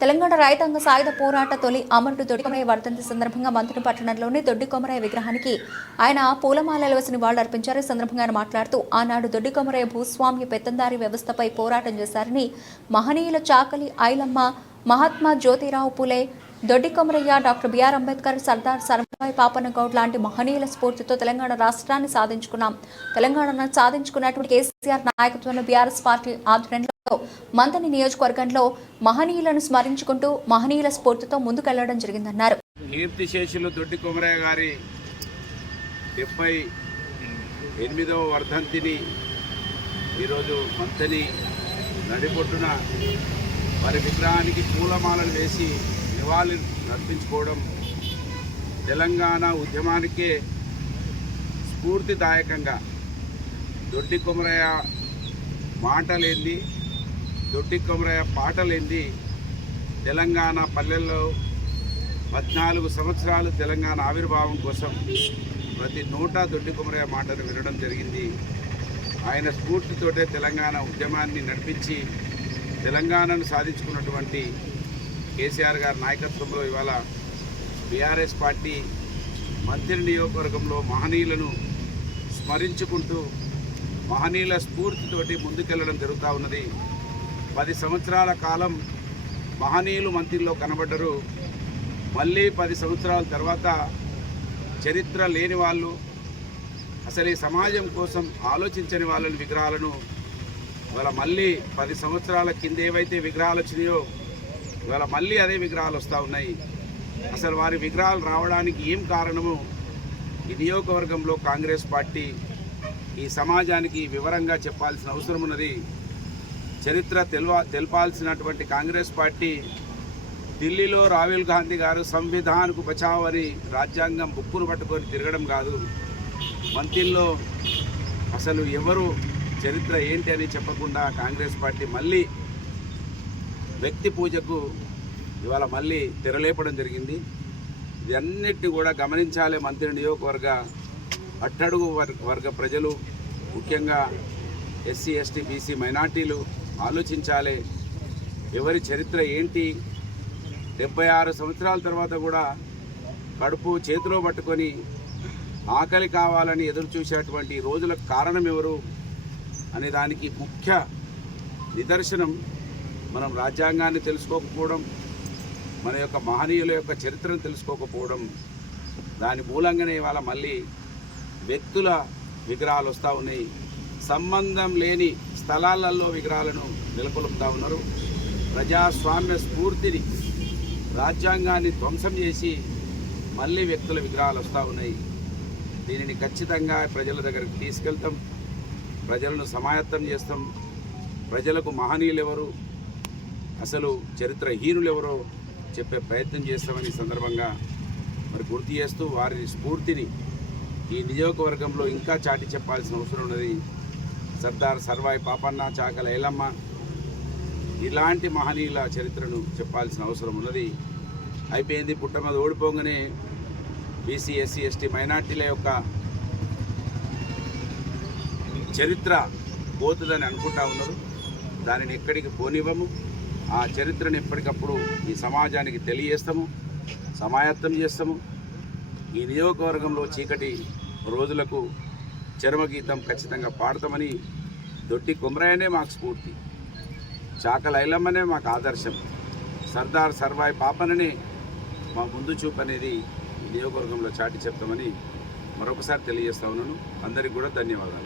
తెలంగాణ రైతాంగ సాయుధ పోరాట తొలి అమరుడు దొడ్డికొమరయ్య వర్ధంతి సందర్భంగా మంత్రి పట్టణంలోని దొడ్డికొమరయ్య విగ్రహానికి ఆయన పూలమాలలు వేసి నివాళులర్పించారు. ఈ సందర్భంగా ఆయన మాట్లాడుతూ ఆనాడు దొడ్డికొమరయ్య భూస్వామ్య పెత్తందారీ వ్యవస్థపై పోరాటం చేశారని, మహనీయుల చాకలి ఐలమ్మ, మహాత్మా జ్యోతిరావు పులే, దొడ్డికొమరయ్య, డాక్టర్ బిఆర్ అంబేద్కర్, సర్దార్ సర్వాయి పాపన్న గౌడ్ లాంటి మహనీయుల స్ఫూర్తితో తెలంగాణ రాష్ట్రాన్ని సాధించుకున్నాం. తెలంగాణను సాధించుకున్నటువంటి కేసీఆర్ నాయకత్వంలో బీఆర్ఎస్ పార్టీ ఆధ్వర్యంలో మంథని నియోజకవర్గంలో మహనీయులను స్మరించుకుంటూ మహనీయుల స్ఫూర్తితో ముందుకెళ్లడం జరిగిందన్నారు. కీర్తిశేషులు దొడ్డికొమరయ్య గారి 78వ వర్ధంతిని ఈరోజు మంథని నడిపొట్టున వారి విగ్రహానికి పూలమాలలు వేసి నివాళులు అర్పించుకోవడం తెలంగాణ ఉద్యమానికే స్ఫూర్తిదాయకంగా. దొడ్డికొమరయ్య మాటలేంది, దొడ్డికొమరయ్య పాటలేంది, తెలంగాణ పల్లెల్లో 14 సంవత్సరాలు తెలంగాణ ఆవిర్భావం కోసం ప్రతి నోటా దొడ్డికొమరయ్య మాటను వినడం జరిగింది. ఆయన స్ఫూర్తితోటే తెలంగాణ ఉద్యమాన్ని నడిపించి తెలంగాణను సాధించుకున్నటువంటి కేసీఆర్ గారి నాయకత్వంలో ఇవాళ బీఆర్ఎస్ పార్టీ మంథని నియోజకవర్గంలో మహనీయులను స్మరించుకుంటూ మహనీయుల స్ఫూర్తితోటి ముందుకెళ్లడం జరుగుతూ ఉన్నది. 10 సంవత్సరాల కాలం మహనీయులు మంత్రిలో కనబడ్డరు. మళ్ళీ 10 సంవత్సరాల తర్వాత చరిత్ర లేని వాళ్ళు, అసలు ఈ సమాజం కోసం ఆలోచించని వాళ్ళని విగ్రహాలను ఇవాళ మళ్ళీ 10 సంవత్సరాల కింద ఏవైతే విగ్రహాలు వచ్చినాయో ఇవాళ మళ్ళీ అదే విగ్రహాలు వస్తూ ఉన్నాయి. అసలు వారి విగ్రహాలు రావడానికి ఏం కారణము? ఈ నియోజకవర్గంలో కాంగ్రెస్ పార్టీ ఈ సమాజానికి వివరంగా చెప్పాల్సిన అవసరం ఉన్నది. చరిత్ర తెలపాల్సినటువంటి కాంగ్రెస్ పార్టీ ఢిల్లీలో రాహుల్ గాంధీ గారు సంవిధానకు బచావ్ అని రాజ్యాంగం బుక్కును పట్టుకొని తిరగడం కాదు. మంత్రిలో అసలు ఎవరు చరిత్ర ఏంటి అని చెప్పకుండా కాంగ్రెస్ పార్టీ మళ్ళీ వ్యక్తి పూజకు ఇవాళ మళ్ళీ తెరలేపడం జరిగింది. ఇవన్నిటిని కూడా గమనించాలి. మంత్రి నియోజకవర్గ అట్టడుగు వర్గ ప్రజలు, ముఖ్యంగా ఎస్సీ, ఎస్టీ, బీసీ, మైనార్టీలు ఆలోచించాలి. ఎవరి చరిత్ర ఏంటి? 76 సంవత్సరాల తర్వాత కూడా కడుపు చేతిలో పట్టుకొని ఆకలి కావాలని ఎదురు చూసేటువంటి రోజులకు కారణం ఎవరు అనే దానికి ముఖ్య నిదర్శనం మనం రాజ్యాంగాన్ని తెలుసుకోకపోవడం, మన యొక్క మహనీయుల యొక్క చరిత్రను తెలుసుకోకపోవడం. దాని మూలంగానే ఇవాళ మళ్ళీ వ్యక్తుల విగ్రహాలు వస్తూ ఉన్నాయి. సంబంధం లేని స్థలాలలో విగ్రహాలను నెలకొల్పుతూ ఉన్నారు. ప్రజాస్వామ్య స్ఫూర్తిని, రాజ్యాంగాన్ని ధ్వంసం చేసి మళ్ళీ వ్యక్తుల విగ్రహాలు వస్తూ ఉన్నాయి. దీనిని ఖచ్చితంగా ప్రజల దగ్గరికి తీసుకెళ్తాం, ప్రజలను సమాయత్తం చేస్తాం. ప్రజలకు మహనీయులు ఎవరు, అసలు చరిత్రహీనులు ఎవరో చెప్పే ప్రయత్నం చేస్తామని సందర్భంగా మరి గుర్తు చేస్తూ వారి స్ఫూర్తిని ఈ నియోజకవర్గంలో ఇంకా చాటి చెప్పాల్సిన అవసరం ఉన్నది. సర్దార్ సర్వాయి పాపన్న, చాకలి ఐలమ్మ ఇలాంటి మహనీయుల చరిత్రను చెప్పాల్సిన అవసరం ఉన్నది. అయిపోయింది. పుట్టమది ఓడిపోగానే బీసీ, ఎస్సీ, ఎస్టీ, మైనార్టీల యొక్క చరిత్ర పోతుందని అనుకుంటా ఉన్నారు. దానిని ఎక్కడికి పోనివ్వము. ఆ చరిత్రను ఎప్పటికప్పుడు ఈ సమాజానికి తెలియజేస్తాము, సమాయత్తం చేస్తాము. ఈ నియోజకవర్గంలో చీకటి రోజులకు చరమగీతం ఖచ్చితంగా పాడతామని. దొడ్డికొమరయ్యనే మాకు స్ఫూర్తి, చాకలి ఐలమ్మనే మాకు ఆదర్శం, సర్దార్ సర్వాయి పాపననే మా ముందు చూపు అనేది ఈ నియోజకవర్గంలో చాటి చెప్తామని మరొకసారి తెలియజేస్తా ఉన్నాను. అందరికీ కూడా ధన్యవాదాలు.